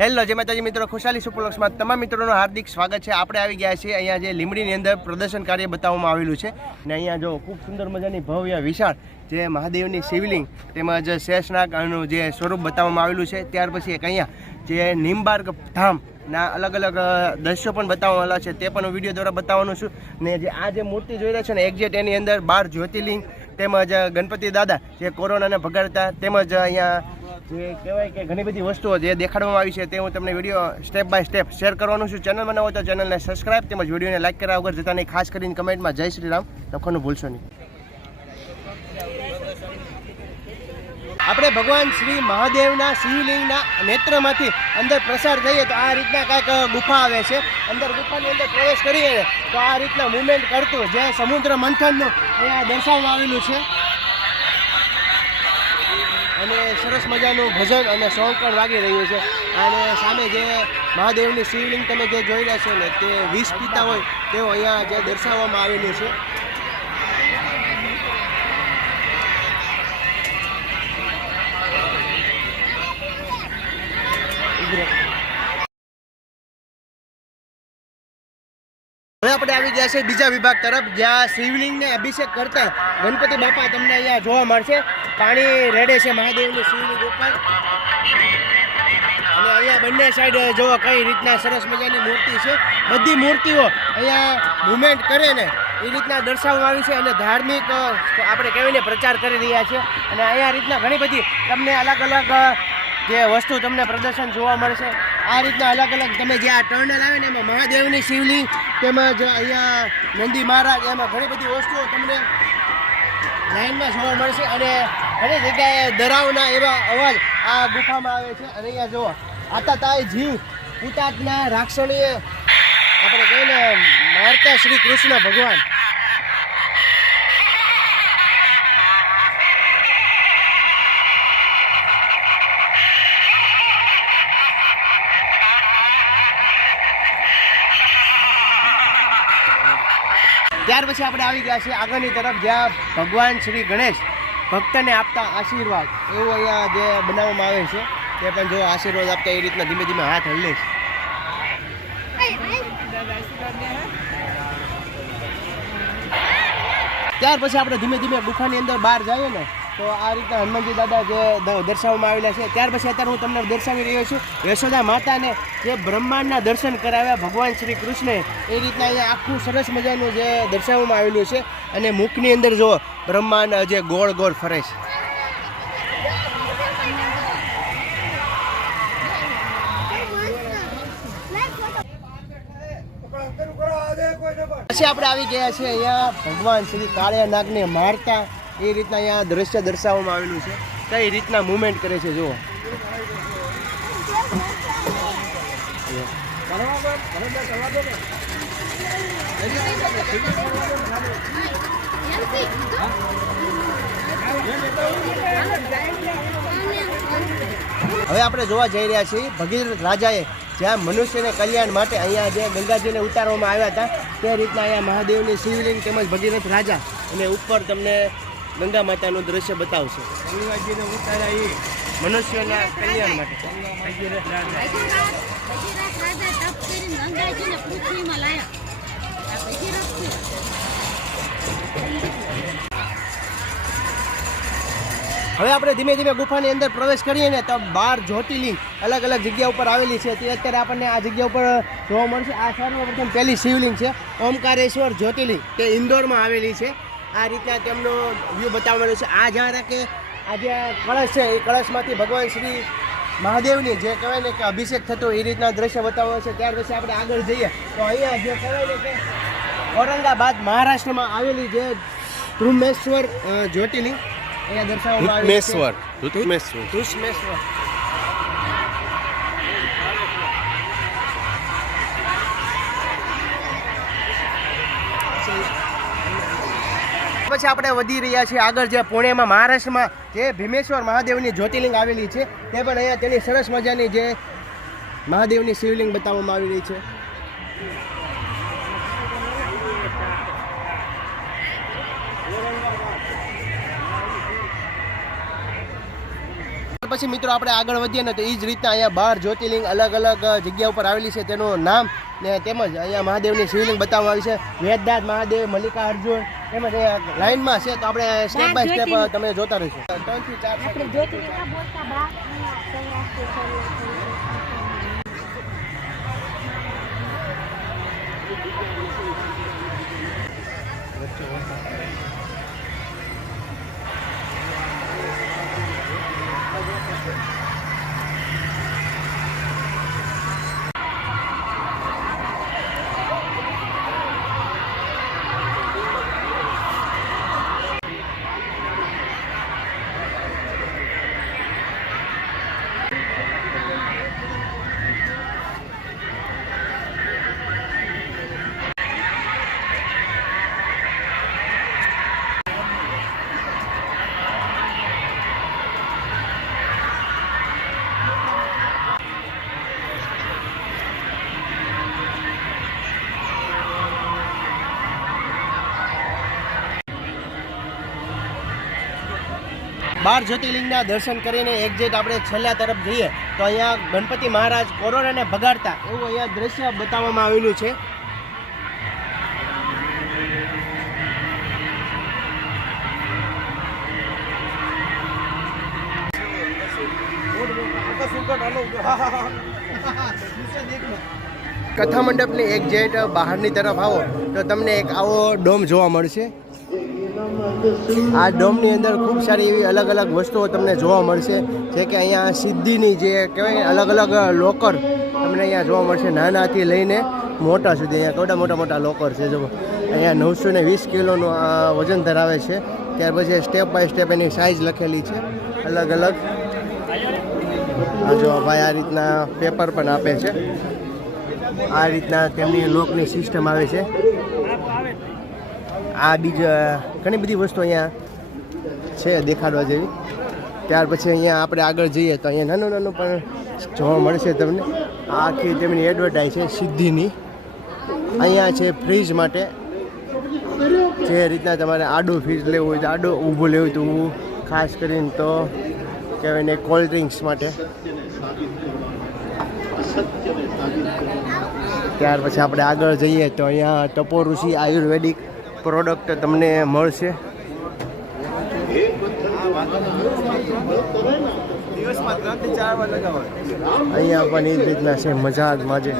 Hello, જય માતાજી મિત્રો. ખુશાલી સુપરલક્ષમાં તમામ મિત્રોનું હાર્દિક સ્વાગત છે. આપણે આવી ગયા છીએ અહીંયા જે લીમડીની અંદર પ્રદર્શન કાર્ય બતાવવામાં આવેલું છે. ને અહીંયા જો ખૂબ સુંદર મજાની ભવ્ય વિશાળ જે મહાદેવની શિવલિંગ તેમજ શેષનાગનું જે સ્વરૂપ બતાવવામાં આવેલું છે. ત્યાર પછી એક અહીંયા જે નિમબાર્ગ ધામ ના અલગ અલગ દ્રશ્યો પણ બતાવવાના છે. તે પણ હું વીડિયો દ્વારા બતાવવાનું છું. ને જે આ જે મૂર્તિ જોઈ રહ્યા છે ને એક્ઝેટ એની અંદર બાર જ્યોતિર્લિંગ તેમજ ગણપતિ દાદા જે કોરોનાને ભગાડતા તેમજ અહીંયા જે કહેવાય કે ઘણી બધી વસ્તુઓ જે દેખાડવામાં આવી છે તે હું તમને video step by step share કરવાનું છું. ચેનલ બનાવો તો ચેનલને સબસ્ક્રાઇબ તેમજ વિડીયોને લાઇક કર્યા વગર જતા નહીં. ખાસ કરીને કમેન્ટમાં જય શ્રી રામ. લખવાનું ભૂલશો નહીં. આપણે ભગવાન શ્રી મહાદેવના શિવલિંગના નેત્રમાંથી અંદર પ્રસાર થઈએ તો આ રીતના કાંઈક ગુફા આવે છે. અંદર ગુફાની અંદર પ્રવેશ કરીએ તો આ રીતના મુવમેન્ટ કરતું જે સમુદ્ર મંથનનું અહીંયા દર્શાવવામાં આવેલું છે. અને સરસ મજાનું ભજન અને સોંગ પણ વાગી રહ્યું છે. અને સામે જે મહાદેવની શિવલિંગ તમે જે જોઈ રહ્યા છો ને, તે વિષ પીતા હોય તેઓ અહીંયા જે દર્શાવવામાં આવેલું છે. હવે આપણે આવી ગયા છે બીજા વિભાગ તરફ, જ્યાં શિવલિંગને અભિષેક કરતા ગણપતિ બાપા તમને અહીંયા જોવા મળશે. પાણી રેડે છે મહાદેવનું શિવલિંગ ઉપર. અને અહીંયા બંને સાઈડ જોવો કઈ રીતના સરસ મજાની મૂર્તિ છે. બધી મૂર્તિઓ અહીંયા મુમેન્ટ કરે ને, એ રીતના દર્શાવવામાં આવી છે અને ધાર્મિક આપણે કહેવાય પ્રચાર કરી રહ્યા છે અને અહીંયા રીતના ઘણી બધી તમને અલગ અલગ જે વસ્તુ તમને પ્રદર્શન જોવા મળશે. આ રીતના અલગ અલગ તમે જે આ ટર્નલ આવે ને એમાં મહાદેવની શિવલિંગ તેમજ અહીંયા નંદી મહારાજ, એમાં ઘણી બધી વસ્તુઓ તમને લાઈનમાં જોવા મળશે અને ઘણી જગ્યાએ દરાવના એવા અવાજ આ ગુફામાં આવે છે. અને અહીંયા જુઓ આતાતાય જીવ હુતાત્મા રાક્ષણીએ આપણે કહીને મારતા શ્રી કૃષ્ણ ભગવાન. ત્યાર પછી આપણે આવી ગયા છીએ આગળની તરફ, જ્યાં ભગવાન શ્રી ગણેશ ભક્તને આપતા આશીર્વાદ, એવું અહીંયા જે બનાવવામાં આવે છે, તે પણ જો આશીર્વાદ આપતા એ રીતના ધીમે ધીમે હાથ હલ્લે છે. ત્યાર પછી આપણે ધીમે ધીમે ગુફાની અંદર બહાર જઈએ ને તો આ રીતે હનુમાનજી દાદા જે દર્શાવવામાં આવેલા છે. ત્યાર પછી અત્યારે હું તમને દર્શાવી રહ્યો છું યશોદા માતાને જે બ્રહ્માંડના દર્શન કરાવ્યા ભગવાન શ્રી કૃષ્ણે. એ રીતના અહીંયા આખું સરસ મજાનું જે દર્શાવવામાં આવેલું છે. અને મુખની અંદર જો બ્રહ્માંડ જે ગોળ ગોળ ફરે છે. પછી આપણે આવી ગયા છીએ અહીંયા ભગવાન શ્રી કાળિયા નાગને મારતા. એ રીતના અહીંયા દ્રશ્ય દર્શાવવામાં આવેલું છે. કઈ રીતના મુવમેન્ટ કરે છે, જુઓ. હવે આપણે જોવા જઈ રહ્યા છીએ, ભગીરથ રાજાએ જ્યાં મનુષ્યને કલ્યાણ માટે અહીંયા જે ગંગાજીને ઉતારવામાં આવ્યા હતા, તે રીતના અહીંયા મહાદેવની શિવલિંગ તેમજ ભગીરથ રાજા અને ઉપર તમને ગંગા માતાનું દ્રશ્ય બતાવશે. મનુષ્યના કલ્યાણ માટે. હવે આપણે ધીમે ધીમે ગુફાની અંદર પ્રવેશ કરીએ ને તો બાર જ્યોતિર્લિંગ અલગ અલગ જગ્યા ઉપર આવેલી છે. તે અત્યારે આપણને આ જગ્યા ઉપર જોવા મળશે. આ સર્વપ્રથમ પહેલી શિવલિંગ છે. ઓમકારેશ્વર જ્યોતિર્લિંગ. તે ઇન્દોરમાં આવેલી છે. આ રીતના તેમનો વ્યૂ બતાવવાનો છે. આ જ્યાં કે આ જે કળશ છે એ કળશમાંથી ભગવાન શ્રી મહાદેવની જે કહેવાય ને કે અભિષેક થતો એ રીતના દ્રશ્ય બતાવવાનો છે. ત્યાર પછી આપણે આગળ જઈએ. તો અહીંયા જે કહેવાય ને કે ઔરંગાબાદ મહારાષ્ટ્રમાં આવેલી જે ધ્રુમેશ્વર જ્યોતિર્લિંગ અહીંયા દર્શાવવામાં આવેલી છે. પછી આપણે વધી રહ્યા છીએ. આગળ જે પુણેમાં, મહારાષ્ટ્રમાં જે ભીમેશ્વર મહાદેવની જ્યોતિર્લિંગ આવેલી છે, તે પણ અહીંયા તેની સરસ મજાની જે મહાદેવની શિવલિંગ બતાવવામાં આવી રહી છે. પછી મિત્રો, આપણે આગળ વધીએ ને તો એ જ રીતના અહીંયા બાર જ્યોતિર્લિંગ અલગ અલગ જગ્યા ઉપર આવેલી છે. તેનું નામ ને તેમજ અહીંયા મહાદેવની શિવલિંગ બતાવવામાં આવી છે. વેદનાથ મહાદેવ મલ્લિકા અર્જુન તેમજ લાઇનમાં છે તો આપણે સ્ટેપ બાય સ્ટેપ તમે જોતા રહીશું. ચાર આપણે જ્યોતિર્લિંગના બાર જ્યોતિર્લિંગના દર્શન કરીને એક્ઝેટ આપણે છેલ્લા તરફ જઈએ, તો અહીંયા ગણપતિ મહારાજ કોરોનાને ભગાડતા એવું અહીંયા દ્રશ્ય બતાવવામાં આવેલું છે. કથા મંડપની એક્ઝેક્ટ બહારની તરફ આવો, તો તમને એક આવો ડોમ જોવા મળશે. આ ડોમની અંદર ખૂબ સારી એવી અલગ અલગ વસ્તુઓ તમને જોવા મળશે. જે કે અહીંયા સિદ્ધિની જે કહેવાય અલગ અલગ લોકર તમને અહીંયા જોવા મળશે નાનાથી લઈને મોટા સુધી. અહીંયા કેવડા મોટા મોટા લોકર છે જો અહીંયા નવસો ને વીસ કિલોનું વજન ધરાવે છે. ત્યાર પછી સ્ટેપ બાય સ્ટેપ એની સાઇઝ લખેલી છે. અલગ અલગ. જો ભાઈ આ રીતના પેપર પણ આપે છે. આ રીતના તેમની લોકની સિસ્ટમ આવે છે. આ બીજા ઘણી બધી વસ્તુ અહીંયા છે દેખાડવા જેવી. ત્યાર પછી અહીંયા આપણે આગળ જઈએ તો અહીંયા નાનું નાનું પણ જોવા મળશે તમને. આખી તેમની એડવર્ટાઈઝ છે સિદ્ધિની. અહીંયા છે ફ્રીજ માટે. જે રીતના તમારે આડું ફ્રીજ લેવું હોય તો આડું ઊભું લેવું હોય તો ખાસ કરીને તો કહેવાય ને કોલ્ડ ડ્રિંક્સ માટે. ત્યાર પછી આપણે આગળ જઈએ તો અહીંયા તપોઋષિ આયુર્વેદિક. પ્રોડક્ટ તમને મળશે. અહીંયા પણ એ રીતના છે મજાજ માજે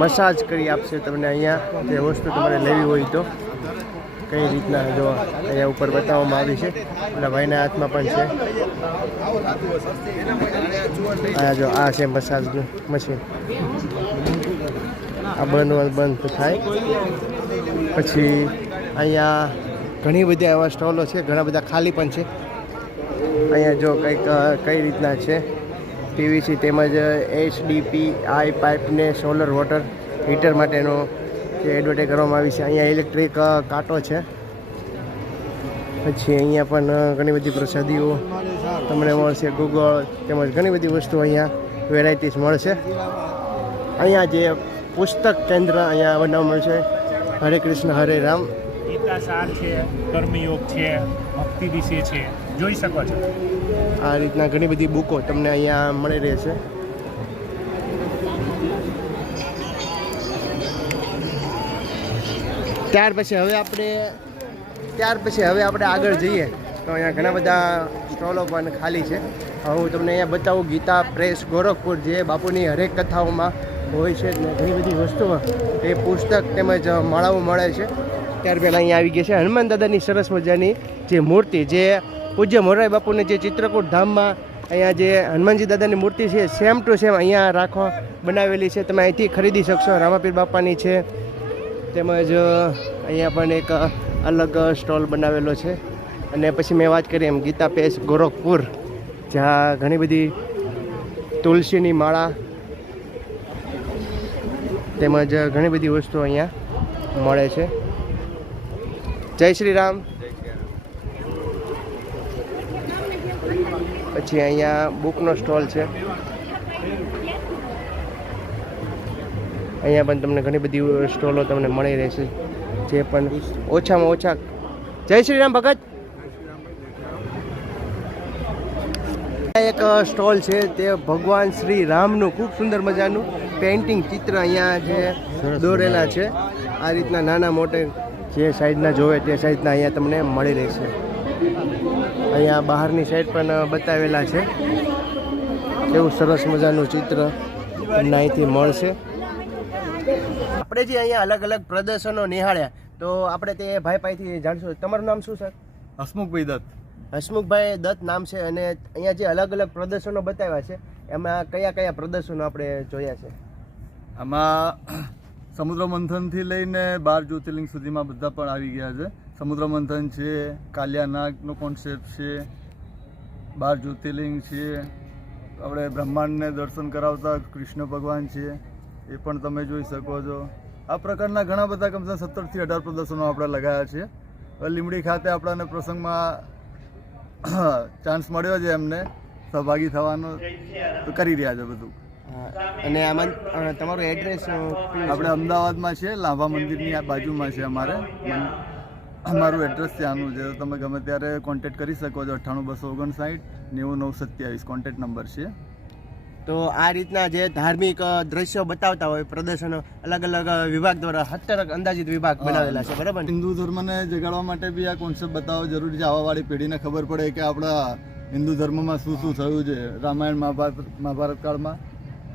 મસાજ કરી આપશે તમને અહીંયા, જે વસ્તુ તમારે લેવી હોય તો. કઈ રીતના જો અહીંયા ઉપર બતાવવામાં આવી છે. એટલે ભાઈના હાથમાં પણ છે. આ જો આ છે મસાજ મશીન. આ બંધ બંધ થાય. પછી અહીંયા ઘણી બધી એવા સ્ટોલો છે, ઘણા બધા ખાલી પણ છે. અહીંયા જો કંઈક કઈ રીતના છે? પીવીસી તેમજ એચડીપી, આઈ પાઇપને સોલર વોટર હીટર માટેનો જે એડવર્ટાઈઝ કરવામાં આવી છે. અહીંયા ઇલેક્ટ્રિક કાંટો છે. પછી અહીંયા પણ ઘણી બધી પ્રસાદીઓ તમને મળશે. ગૂગળ તેમજ ઘણી બધી વસ્તુ અહીંયા વેરાયટીઝ મળશે. અહીંયા જે પુસ્તક કેન્દ્ર અહીંયા બનાવવામાં છે હરે કૃષ્ણ હરે રામ. ગીતા સાર છે કર્મયોગ છે ભક્તિ વિશે છે. જોઈ શકો છો. આ રીતના ઘણી બધી બુકો તમને અહીંયા મળી રહે છે. ત્યાર પછી હવે આપણે ત્યાર પછી હવે આપણે આગળ જઈએ. તો અહીંયા ઘણા બધા સ્ટોલો પણ ખાલી છે. હું તમને અહીંયા બતાવું ગીતા પ્રેસ ગોરખપુર જે બાપુની હરેક કથાઓમાં હોય છે ઘણી બધી વસ્તુઓ એ પુસ્તક તેમજ માળાઓ મળે છે. ત્યાર પહેલાં અહીંયા આવી ગઈ છે હનુમાન દાદાની સરસ મજાની જે મૂર્તિ, જે પૂજ્ય મોરારી બાપુને જે ચિત્રકૂટ ધામમાં અહીંયા જે હનુમાનજી દાદાની મૂર્તિ છે સેમ ટુ સેમ અહીંયા રાખવા બનાવેલી છે. તમે અહીંથી ખરીદી શકશો. રામાપીર બાપાની છે. તેમજ અહીંયા પણ એક અલગ સ્ટોલ બનાવેલો છે. અને પછી મેં વાત કરી એમ ગીતા પેસ ગોરખપુર, જ્યાં ઘણી બધી તુલસીની માળા તેમજ ઘણી બધી વસ્તુઓ અહીંયા મળે છે. જય શ્રી રામ. પછી અહીંયા બુકનો સ્ટોલ છે. અહીંયા પણ તમને ઘણી બધી સ્ટોલો તમને મળી રહેશે. જે પણ ઓછામાં ઓછા જય શ્રી રામ ભગત. એક સ્ટોલ છે તે ભગવાન શ્રી રામનું, ખૂબ સુંદર મજાનું. પેઇન્ટિંગ ચિત્ર અહીંયા જે દોરેલા છે આ રીતના નાના મોટે જે સાઈડના જોવે તે સાઈઝના અહીંયા તમને મળી રહેશે. અહીંયા બહારની સાઈડ પણ બતાવેલા છે. એવું સરસ મજાનું ચિત્ર તમને અહીંથી મળશે. આપણે જે અહીંયા અલગ અલગ પ્રદર્શનો નિહાળ્યા તો આપણે તે ભાઈ પાસેથી જાણશું. તમારું નામ શું સર? હસમુખભાઈ દત્ત. હસમુખભાઈ દત્ત નામ છે અને અહીંયા જે અલગ અલગ પ્રદર્શનો બતાવ્યા છે એમાં કયા કયા પ્રદર્શનો આપણે જોયા છે? આમાં સમુદ્ર મંથનથી લઈને બાર જ્યોતિર્લિંગ સુધીમાં બધા પણ આવી ગયા છે. સમુદ્ર મંથન છે, કાલિયાનાગનો કોન્સેપ્ટ છે, બાર જ્યોતિર્લિંગ છે, આપણે બ્રહ્માંડને દર્શન કરાવતા કૃષ્ણ ભગવાન છે, એ પણ તમે જોઈ શકો છો. આ પ્રકારના ઘણા બધા કમસે સત્તરથી અઢાર પ્રદર્શનો આપણે લગાયા છે. લીમડી ખાતે આપણાને પ્રસંગમાં ચાન્સ મળ્યો છે એમને. સહભાગી થવાનો. કરી રહ્યા છે બધું. અને આમાં તમારું એડ્રેસ આપણે અમદાવાદમાં છે લાભા મંદિરની આ બાજુમાં છે અમારે. અમારું એડ્રેસ ત્યાંનું છે. તમે ગમે ત્યારે કોન્ટેક્ટ કરી શકો છો અઠ્ઠાણું બસો ઓગણસાઠ નેવું નવ સત્યાવીસ. કોન્ટેક્ટ નંબર છે. તો આ રીતના જે ધાર્મિક દ્રશ્યો બતાવતા હોય પ્રદર્શનો અલગ અલગ વિભાગ દ્વારા સત્તર અંદાજિત વિભાગ બનાવેલા છે બરાબર હિન્દુ ધર્મને જગાડવા માટે બી આ કોન્સેપ્ટ બતાવવો જરૂરી છે આવવાવાળી પેઢીને ખબર પડે કે આપણા હિન્દુ ધર્મમાં શું શું થયું છે. રામાયણ મહાભારત મહાભારત કાળમાં.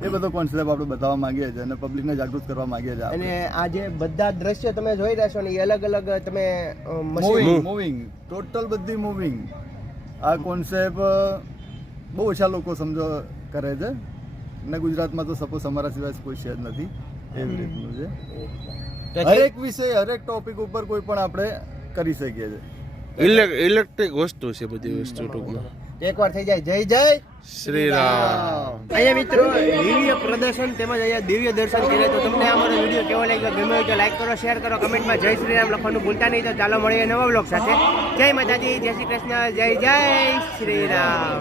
એ બધો કોન્સેપ્ટ આપણે બતાવવા માંગીએ છીએ અને પબ્લિકને જાગૃત કરવા માંગીએ છીએ અને આ જે બધા દ્રશ્ય તમે જોઈ રહ્યા છો ને એ અલગ અલગ તમે મૂવિંગ મૂવિંગ ટોટલ બધી મૂવિંગ આ કોન્સેપ્ટ બહુ ઓછા લોકો સમજો કરે છે. ને ગુજરાતમાં તો સપોઝ અમારા સિવાય કોઈ છે જ નથી. એવી રીતનું છે. હરેક વિષય હરેક ટોપિક ઉપર કોઈ પણ આપણે કરી શકીએ છીએ. ઇલેક્ટ્રિક વસ્તુ છે બધી વસ્તુ ટૂંકમાં. એકવાર થઈ જાય. જય જય શ્રી રામ અહીંયા મિત્રો દિવ્ય પ્રદર્શન તેમજ અહીંયા દિવ્ય દર્શન કરીએ તો તમને આ મારો વીડિયો કેવો લાગ્યો? ગમે હોય તો લાઈક કરો શેર કરો કમેન્ટમાં જય શ્રી રામ લખવાનું ભૂલતા નહીં તો ચાલો મળીએ નવા બ્લોગ સાથે. જય માતાજી જય શ્રી કૃષ્ણ જય જય શ્રી રામ